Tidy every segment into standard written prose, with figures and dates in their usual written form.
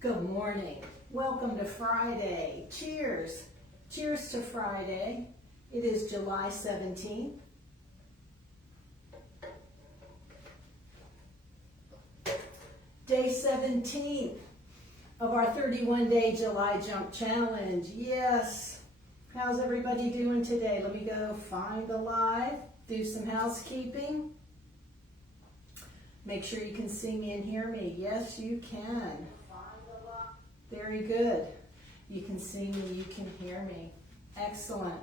Good morning. Welcome to Friday. Cheers. Cheers to Friday. It is July 17th. Day 17 of our 31-day July Jump Challenge. Yes. How's everybody doing today? Let me go find the live, do some housekeeping. Make sure you can see me and hear me. Yes, you can. Very good. You can see me, you can hear me. Excellent.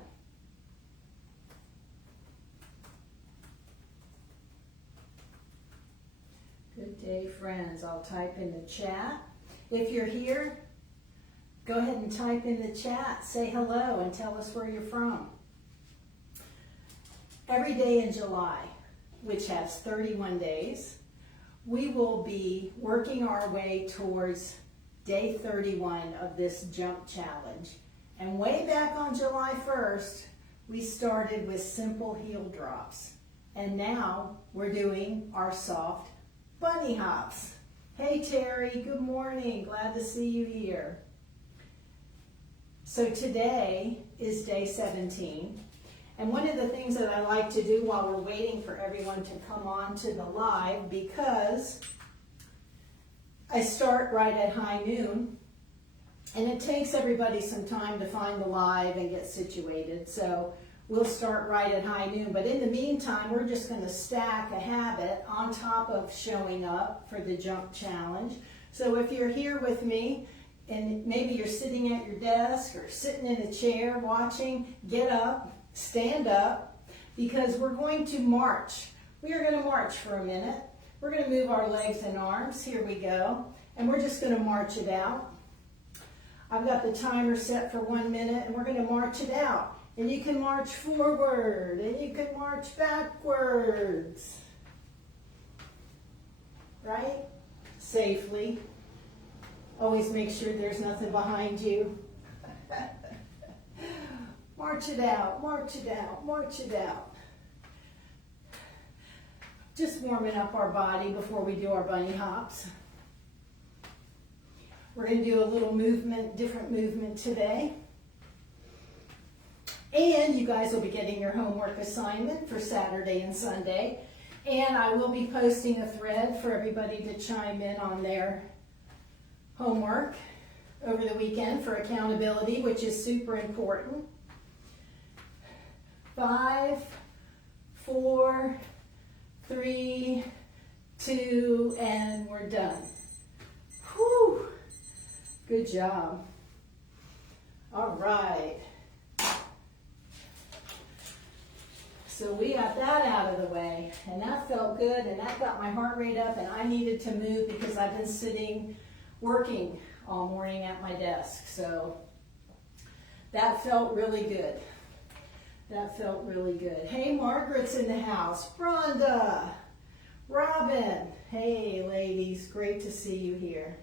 Good day, friends. I'll type in the chat. If you're here, go ahead and type in the chat. Say hello and tell us where you're from. Every day in July, which has 31 days, we will be working our way towards day 31 of this jump challenge. And way back on July 1st, we started with simple heel drops. And now we're doing our soft bunny hops. Hey Terry, good morning. Glad to see you here. So today is day 17. And one of the things that I like to do while we're waiting for everyone to come on to the live, because I start right at high noon, and it takes everybody some time to find the live and get situated. So we'll start right at high noon. But in the meantime, we're just going to stack a habit on top of showing up for the jump challenge. So if you're here with me, and maybe you're sitting at your desk or sitting in a chair watching, get up, stand up, because we're going to march. We are going to march for a minute. We're going to move our legs and arms. Here we go. And we're just going to march it out. I've got the timer set for 1 minute, and we're going to march it out. And you can march forward, and you can march backwards. Right? Safely. Always make sure there's nothing behind you. March it out, march it out, march it out. Just warming up our body before we do our bunny hops. We're going to do a little movement, different movement today. And you guys will be getting your homework assignment for Saturday and Sunday. And I will be posting a thread for everybody to chime in on their homework over the weekend for accountability, which is super important. 5, 4, 3, 2, and we're done. Whew. Good job. All right. So we got that out of the way, and that felt good, and that got my heart rate up, and I needed to move because I've been sitting working all morning at my desk. So that felt really good. That felt really good. Hey, Margaret's in the house. Rhonda, Robin. Hey, ladies. Great to see you here.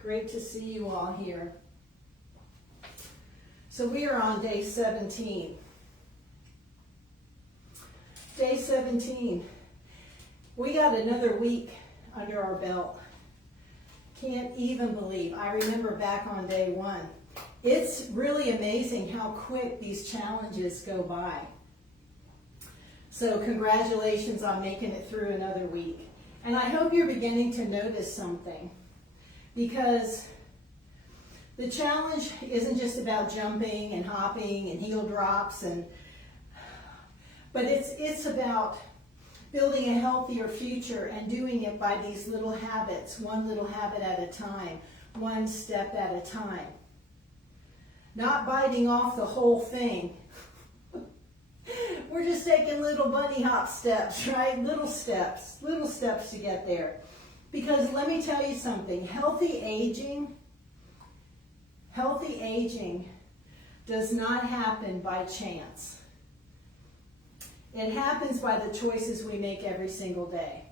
Great to see you all here. So we are on day 17. Day 17. We got another week under our belt. Can't even believe. I remember back on day 1. It's really amazing how quick these challenges go by. So congratulations on making it through another week. And I hope you're beginning to notice something, because the challenge isn't just about jumping and hopping and heel drops, but it's about building a healthier future and doing it by these little habits, one little habit at a time, one step at a time. Not biting off the whole thing. We're just taking little bunny hop steps, right? Little steps to get there. Because let me tell you something, healthy aging does not happen by chance. It happens by the choices we make every single day.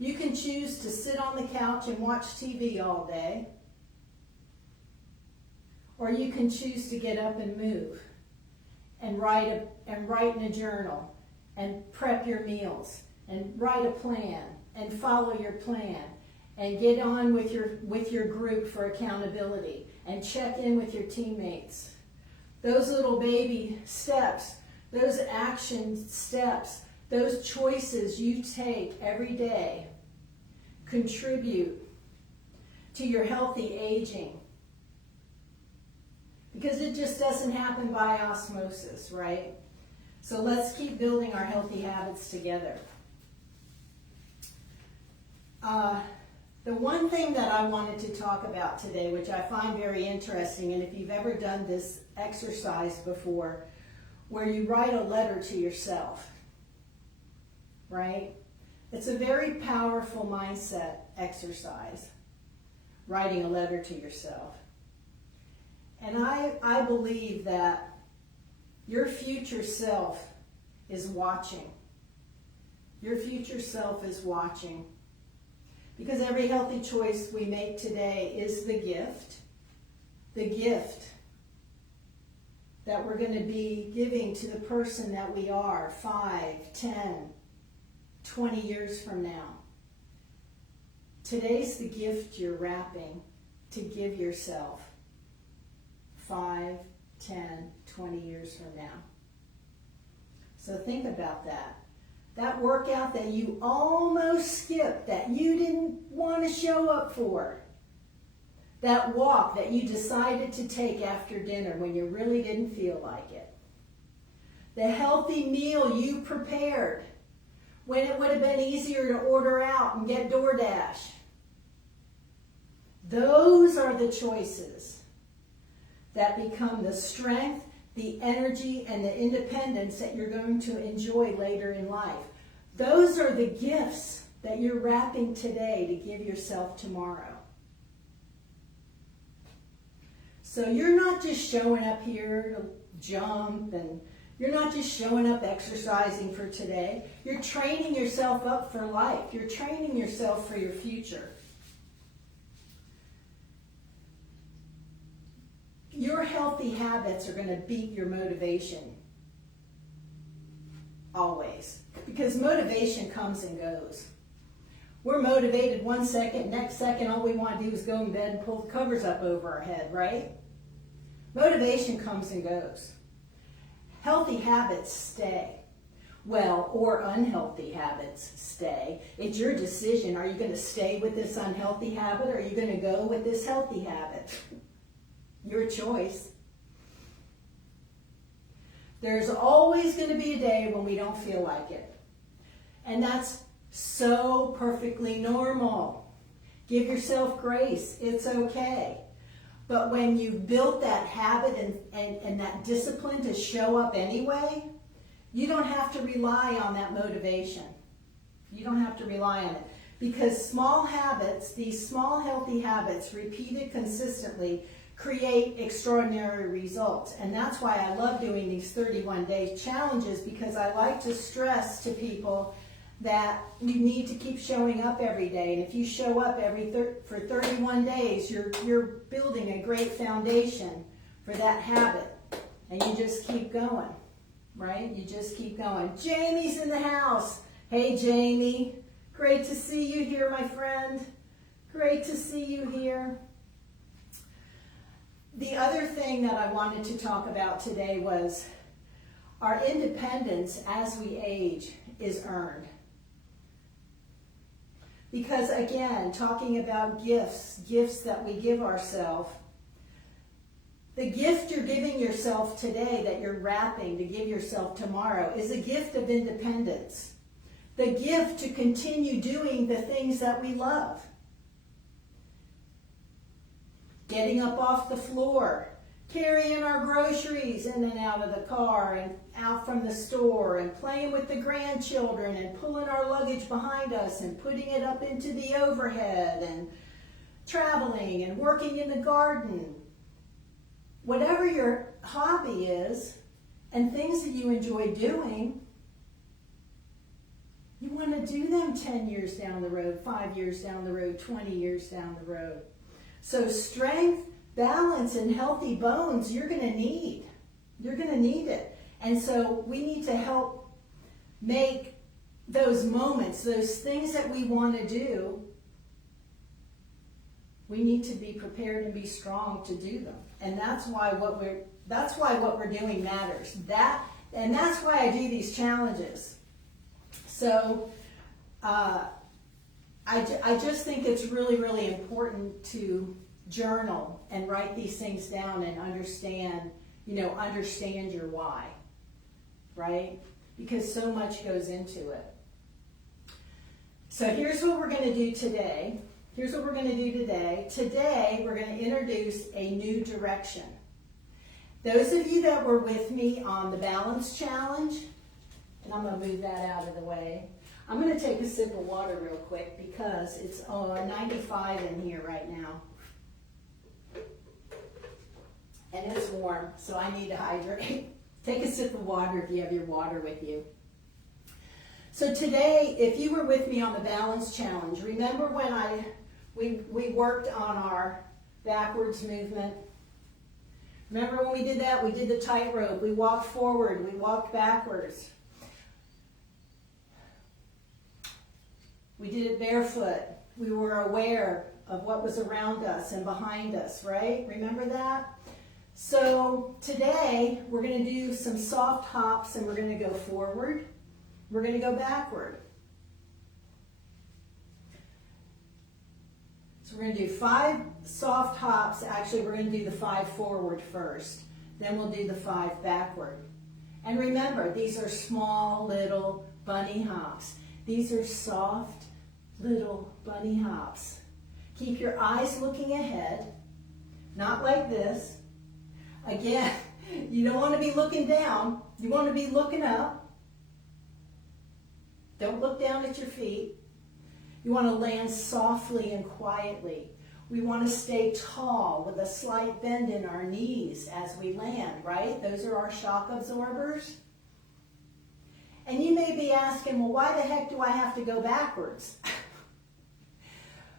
You can choose to sit on the couch and watch TV all day, or you can choose to get up and move and write in a journal and prep your meals and write a plan and follow your plan and get on with your group for accountability and check in with your teammates. Those little baby steps, those action steps, those choices you take every day contribute to your healthy aging. Because it just doesn't happen by osmosis, right? So let's keep building our healthy habits together. The one thing that I wanted to talk about today, which I find very interesting, and if you've ever done this exercise before, where you write a letter to yourself, right? It's a very powerful mindset exercise, writing a letter to yourself. And I believe that your future self is watching. Your future self is watching. Because every healthy choice we make today is the gift that we're going to be giving to the person that we are 5, 10, 20 years from now. Today's the gift you're wrapping to give yourself 5, 10, 20 years from now. So think about that. That workout that you almost skipped, that you didn't want to show up for. That walk that you decided to take after dinner when you really didn't feel like it. The healthy meal you prepared when it would have been easier to order out and get DoorDash. Those are the choices that become the strength, the energy, and the independence that you're going to enjoy later in life. Those are the gifts that you're wrapping today to give yourself tomorrow. So you're not just showing up here to jump, and you're not just showing up exercising for today. You're training yourself up for life. You're training yourself for your future. Your healthy habits are going to beat your motivation. Always. Because motivation comes and goes. We're motivated one second, next second all we want to do is go in bed and pull the covers up over our head, right? Motivation comes and goes. Healthy habits stay. Well, or unhealthy habits stay. It's your decision. Are you going to stay with this unhealthy habit, or are you going to go with this healthy habit? Your choice. There's always going to be a day when we don't feel like it. And that's so perfectly normal. Give yourself grace. It's okay. But when you've built that habit and that discipline to show up anyway, you don't have to rely on that motivation. You don't have to rely on it. Because small habits, these small healthy habits, repeated consistently, create extraordinary results. And that's why I love doing these 31-day challenges, because I like to stress to people that you need to keep showing up every day. And if you show up for 31 days, you're building a great foundation for that habit. And you just keep going, right? You just keep going. Jamie's in the house. Hey, Jamie. Great to see you here, my friend. Great to see you here. The other thing that I wanted to talk about today was our independence as we age is earned. Because again, talking about gifts that we give ourselves, the gift you're giving yourself today that you're wrapping to give yourself tomorrow is a gift of independence. The gift to continue doing the things that we love. Getting up off the floor, carrying our groceries in and out of the car and out from the store, and playing with the grandchildren and pulling our luggage behind us and putting it up into the overhead, and traveling and working in the garden. Whatever your hobby is and things that you enjoy doing, you want to do them 10 years down the road, 5 years down the road, 20 years down the road. So strength, balance, and healthy bones, you're going to need. You're going to need it. And so we need to help make those moments, those things that we want to do, we need to be prepared and be strong to do them. And that's why what we're doing matters. And that's why I do these challenges. So I just think it's really, really important to journal and write these things down and understand your why, right? Because so much goes into it. So here's what we're going to do today. Today, we're going to introduce a new direction. Those of you that were with me on the balance challenge, and I'm going to move that out of the way. I'm going to take a sip of water real quick because it's 95 in here right now. And it's warm, so I need to hydrate. Take a sip of water if you have your water with you. So today, if you were with me on the balance challenge, remember when we worked on our backwards movement? Remember when we did that? We did the tightrope. We walked forward. We walked backwards. We did it barefoot. We were aware of what was around us and behind us, right? Remember that? So today, we're going to do some soft hops and we're going to go forward. We're going to go backward. So we're going to do 5 soft hops. Actually, we're going to do the 5 forward first. Then we'll do the 5 backward. And remember, these are small little bunny hops. These are soft little bunny hops. Keep your eyes looking ahead, not like this. Again, you don't want to be looking down. You want to be looking up. Don't look down at your feet. You want to land softly and quietly. We want to stay tall with a slight bend in our knees as we land, right? Those are our shock absorbers. And you may be asking, well, why the heck do I have to go backwards?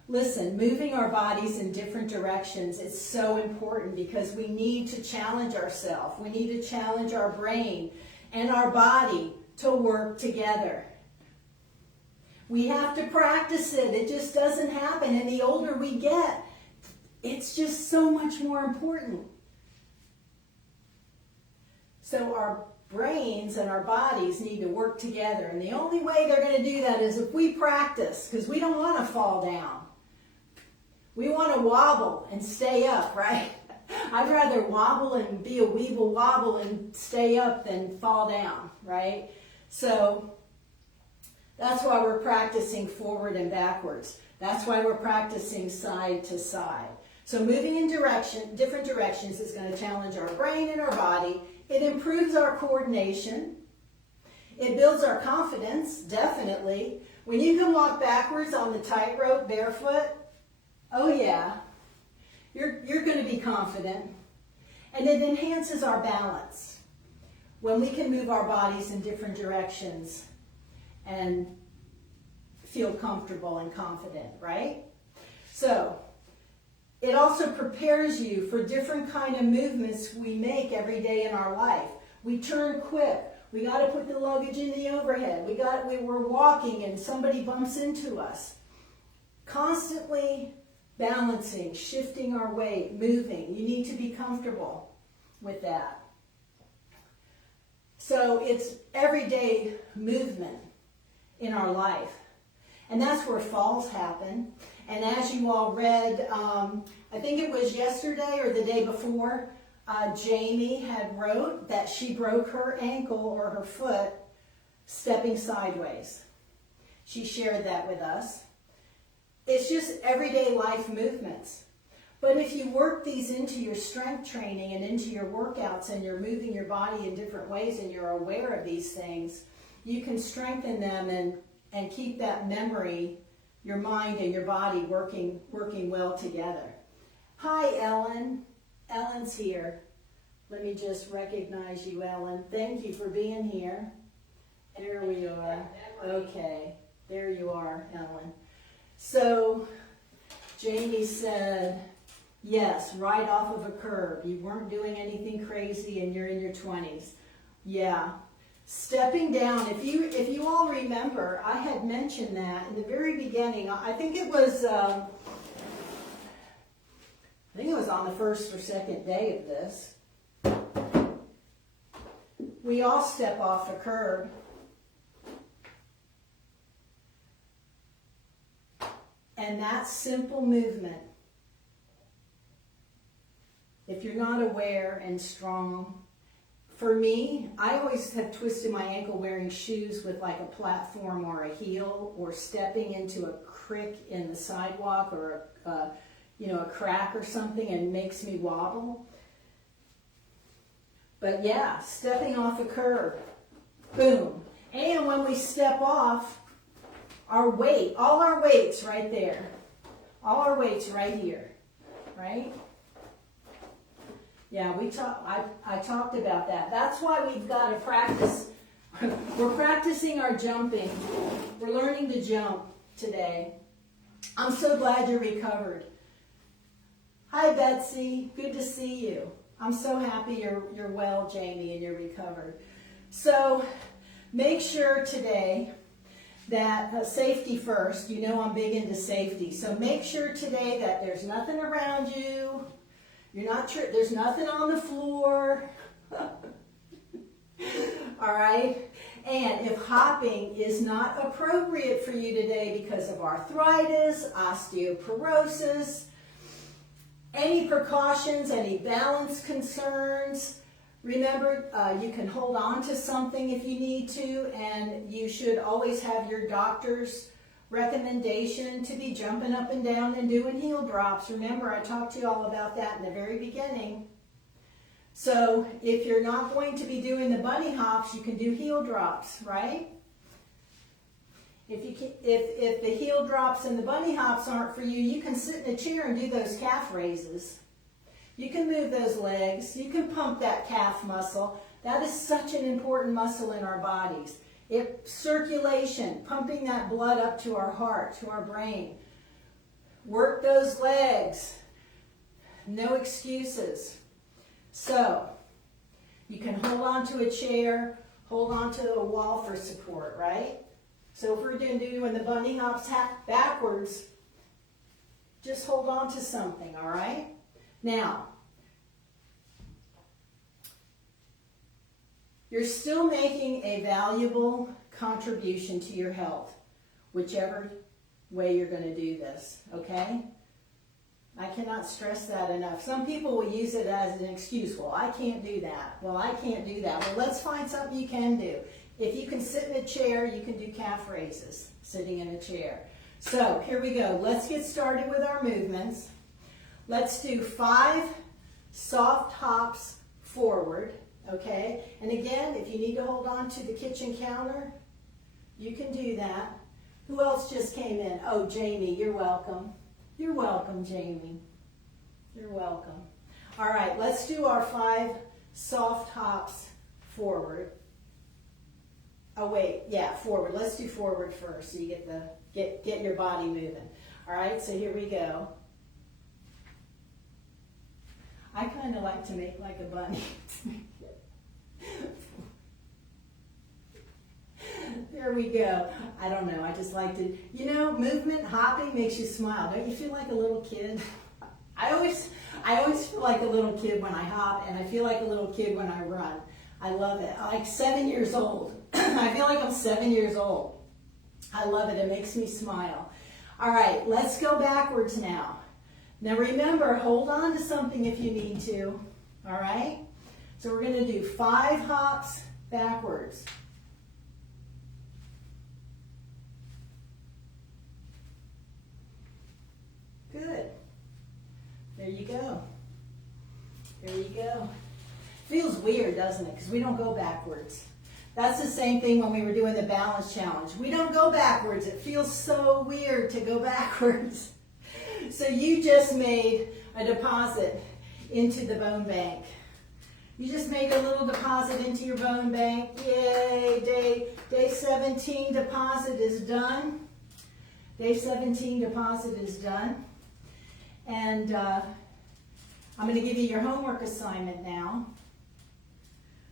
Listen, moving our bodies in different directions is so important because we need to challenge ourselves. We need to challenge our brain and our body to work together. We have to practice it. It just doesn't happen. And the older we get, it's just so much more important. So our brains and our bodies need to work together. And the only way they're going to do that is if we practice, because we don't want to fall down. We want to wobble and stay up, right? I'd rather wobble and be a weeble wobble and stay up than fall down, right? So that's why we're practicing forward and backwards. That's why we're practicing side to side. So moving in different directions is going to challenge our brain and our body. It improves our coordination. It builds our confidence, definitely. When you can walk backwards on the tightrope barefoot, oh yeah, you're going to be confident. And it enhances our balance when we can move our bodies in different directions and feel comfortable and confident, right? So it also prepares you for different kind of movements we make every day in our life. We turn quick. We got to put the luggage in the overhead. We're walking and somebody bumps into us. Constantly balancing, shifting our weight, moving. You need to be comfortable with that. So it's everyday movement in our life. And that's where falls happen. And as you all read, I think it was yesterday or the day before, Jamie had wrote that she broke her ankle or her foot stepping sideways. She shared that with us. It's just everyday life movements. But if you work these into your strength training and into your workouts and you're moving your body in different ways and you're aware of these things, you can strengthen them and keep that memory, your mind and your body working well together. Hi, Ellen. Ellen's here. Let me just recognize you, Ellen. Thank you for being here. There we are. Okay. There you are, Ellen. So, Jamie said, yes, right off of a curb. You weren't doing anything crazy and you're in your 20s. Yeah. Stepping down, if you all remember, I had mentioned that in the very beginning. I think it was on the first or second day of this. We all step off the curb. And that simple movement, if you're not aware and strong, for me, I always have twisted my ankle wearing shoes with like a platform or a heel, or stepping into a crick in the sidewalk, or a crack or something, and makes me wobble. But yeah, stepping off a curb, boom. And when we step off, our weight, all our weight's right there. All our weight's right here, right? Yeah, I talked about that. That's why we've got to practice. We're practicing our jumping. We're learning to jump today. I'm so glad you're recovered. Hi, Betsy. Good to see you. I'm so happy you're well, Jamie, and you're recovered. So make sure today that safety first. You know I'm big into safety. So make sure today that there's nothing around you. You're not there's nothing on the floor. All right? And if hopping is not appropriate for you today because of arthritis, osteoporosis, any precautions, any balance concerns, remember, you can hold on to something if you need to, and you should always have your doctor's recommendation to be jumping up and down and doing heel drops. Remember, I talked to you all about that in the very beginning. So if you're not going to be doing the bunny hops, you can do heel drops, right? If the heel drops and the bunny hops aren't for you, you can sit in a chair and do those calf raises. You can move those legs. You can pump that calf muscle. That is such an important muscle in our bodies. Circulation, pumping that blood up to our heart, to our brain. Work those legs. No excuses. So, you can hold on to a chair, hold on to a wall for support, right? So if we're doing the bunny hops backwards, just hold on to something, all right? Now, you're still making a valuable contribution to your health, whichever way you're going to do this, okay? I cannot stress that enough. Some people will use it as an excuse. Well, I can't do that. Well, I can't do that. Well, let's find something you can do. If you can sit in a chair, you can do calf raises, sitting in a chair. So here we go. Let's get started with our movements. Let's do 5 soft hops forward, okay? And again, if you need to hold on to the kitchen counter, you can do that. Who else just came in? Oh, Jamie, you're welcome. You're welcome, Jamie. You're welcome. All right, let's do our 5 soft hops forward. Oh wait, yeah, forward. Let's do forward first so you get your body moving. All right, so here we go. I kind of like to make like a bunny. There we go. I don't know. I just like to, movement, hopping makes you smile. Don't you feel like a little kid? I always feel like a little kid when I hop, and I feel like a little kid when I run. I love it. I'm like 7 years old. I feel like I'm 7 years old. I love it. It makes me smile. All right, let's go backwards now. Now remember, hold on to something if you need to. All right? So we're going to do 5 hops backwards. Good. There you go. There you go. Feels weird, doesn't it? Because we don't go backwards. That's the same thing when we were doing the balance challenge. We don't go backwards. It feels so weird to go backwards. So you just made a deposit into the bone bank. You just made a little deposit into your bone bank. Yay! Day 17 deposit is done. Day 17 deposit is done. And I'm going to give you your homework assignment now.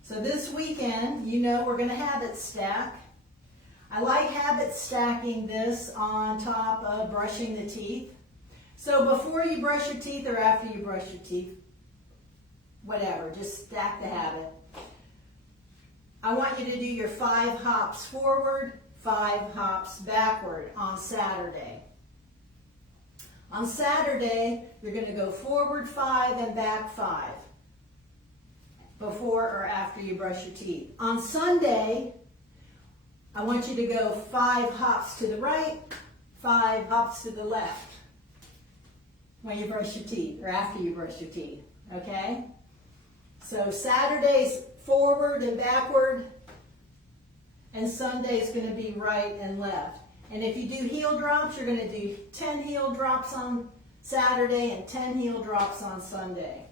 So this weekend, you know we're going to habit stack. I like habit stacking this on top of brushing the teeth. So before you brush your teeth or after you brush your teeth, whatever, just stack the habit. I want you to do your 5 hops forward, 5 hops backward on Saturday. On Saturday, you're going to go forward 5 and back 5 before or after you brush your teeth. On Sunday, I want you to go 5 hops to the right, 5 hops to the left when you brush your teeth or after you brush your teeth, okay? So Saturday's forward and backward, and Sunday's going to be right and left. And if you do heel drops, you're going to do 10 heel drops on Saturday and 10 heel drops on Sunday.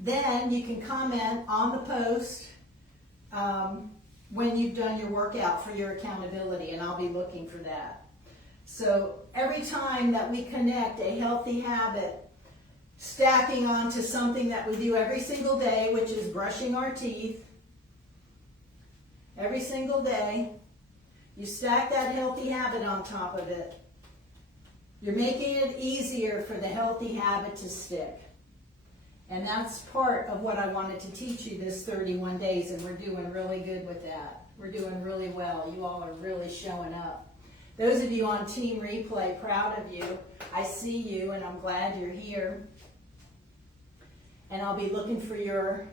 Then you can comment on the post when you've done your workout for your accountability, and I'll be looking for that. So every time that we connect a healthy habit, stacking onto something that we do every single day, which is brushing our teeth, every single day, you stack that healthy habit on top of it. You're making it easier for the healthy habit to stick. And that's part of what I wanted to teach you this 31 days, and we're doing really good with that. We're doing really well. You all are really showing up. Those of you on Team Replay, proud of you. I see you, and I'm glad you're here. And I'll be looking for your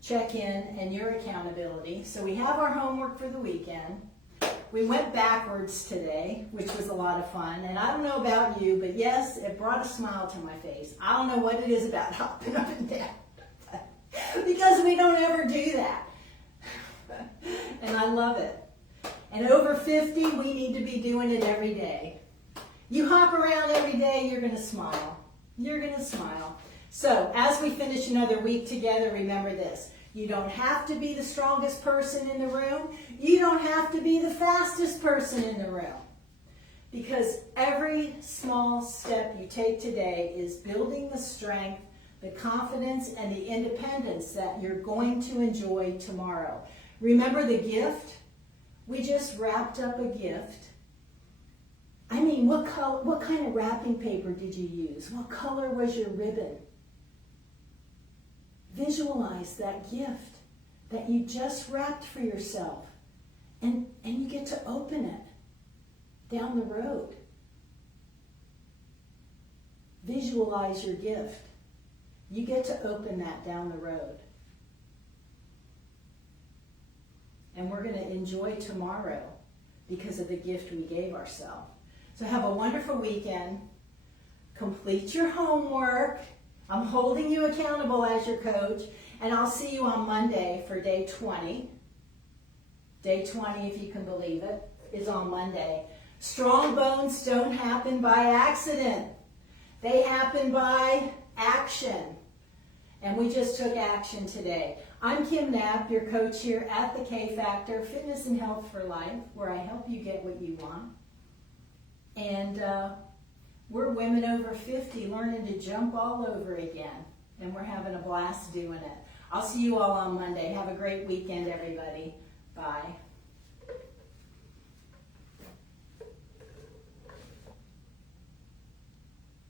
check-in and your accountability. So we have our homework for the weekend. We went backwards today, which was a lot of fun. And I don't know about you, but yes, it brought a smile to my face. I don't know what it is about hopping up and down, because we don't ever do that. And I love it. And over 50, we need to be doing it every day. You hop around every day, you're going to smile. You're going to smile. So as we finish another week together, remember this. You don't have to be the strongest person in the room. You don't have to be the fastest person in the room. Because every small step you take today is building the strength, the confidence, and the independence that you're going to enjoy tomorrow. Remember the gift? We just wrapped up a gift. I mean, what kind of wrapping paper did you use? What color was your ribbon? Visualize that gift that you just wrapped for yourself, and you get to open it down the road. Visualize your gift. You get to open that down the road. And we're going to enjoy tomorrow because of the gift we gave ourselves. So have a wonderful weekend. Complete your homework. I'm holding you accountable as your coach, and I'll see you on Monday for day 20. Day 20, if you can believe it, is on Monday. Strong bones don't happen by accident. They happen by action. And we just took action today. I'm Kim Knapp, your coach here at the K Factor, Fitness and Health for Life, where I help you get what you want. And we're women over 50 learning to jump all over again. And we're having a blast doing it. I'll see you all on Monday. Have a great weekend, everybody. Bye.